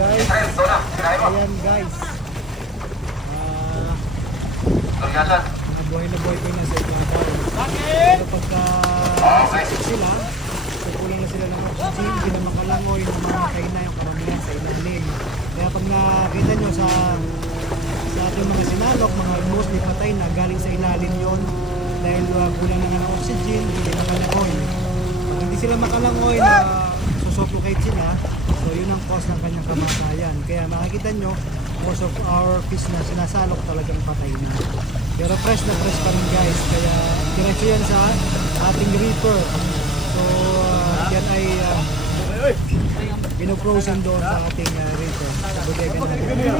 guys. Ayan guys. Nabuhay na buhay ko na sa ibabaw. Pero pagka sila, kukulang na sila ng oxygen, hindi na makalangoy, namamatay na yung karamihan sa ilalim. Kaya pag nakita nyo sa ating mga sinalok, mga mostly patay na, galing sa ilalim yon dahil kulang na ng oxygen, hindi makalangoy. Pag hindi sila makalangoy, susuffocate sila, so yun ang cause ng kanyang kamatayan. Kaya makikita nyo, most of our fish na sinasalok talagang patay na. Pero fresh na fresh pa rin guys, kaya diretso yan sa ating reaper. So yan ay pinofrozen doon sa ating reaper, sa bodega natin. Ayan.